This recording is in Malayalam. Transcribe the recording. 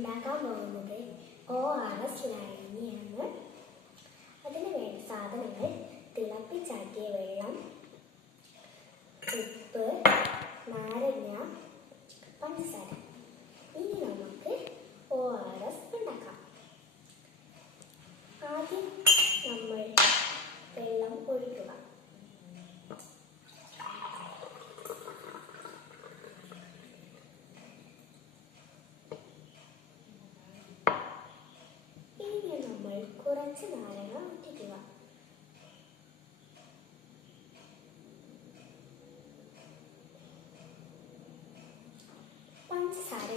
ഉണ്ടാക്കാൻ പോകുന്നത് ORS ലായനിയാണ്. അതിന് വേണ്ട സാധനങ്ങൾ: തിളപ്പിച്ചാറ്റിയ വെള്ളം, ഉപ്പ്, നാരങ്ങ, പഞ്ചസാര. ഇനി നമുക്ക് ORS ഉണ്ടാക്കാം. ആദ്യം നമ്മൾ വെള്ളം ഒഴിക്കുക. ഇനി നമ്മൾ കുറച്ച് നാരങ്ങ വറ്റിക്കുക. പഞ്ചസാര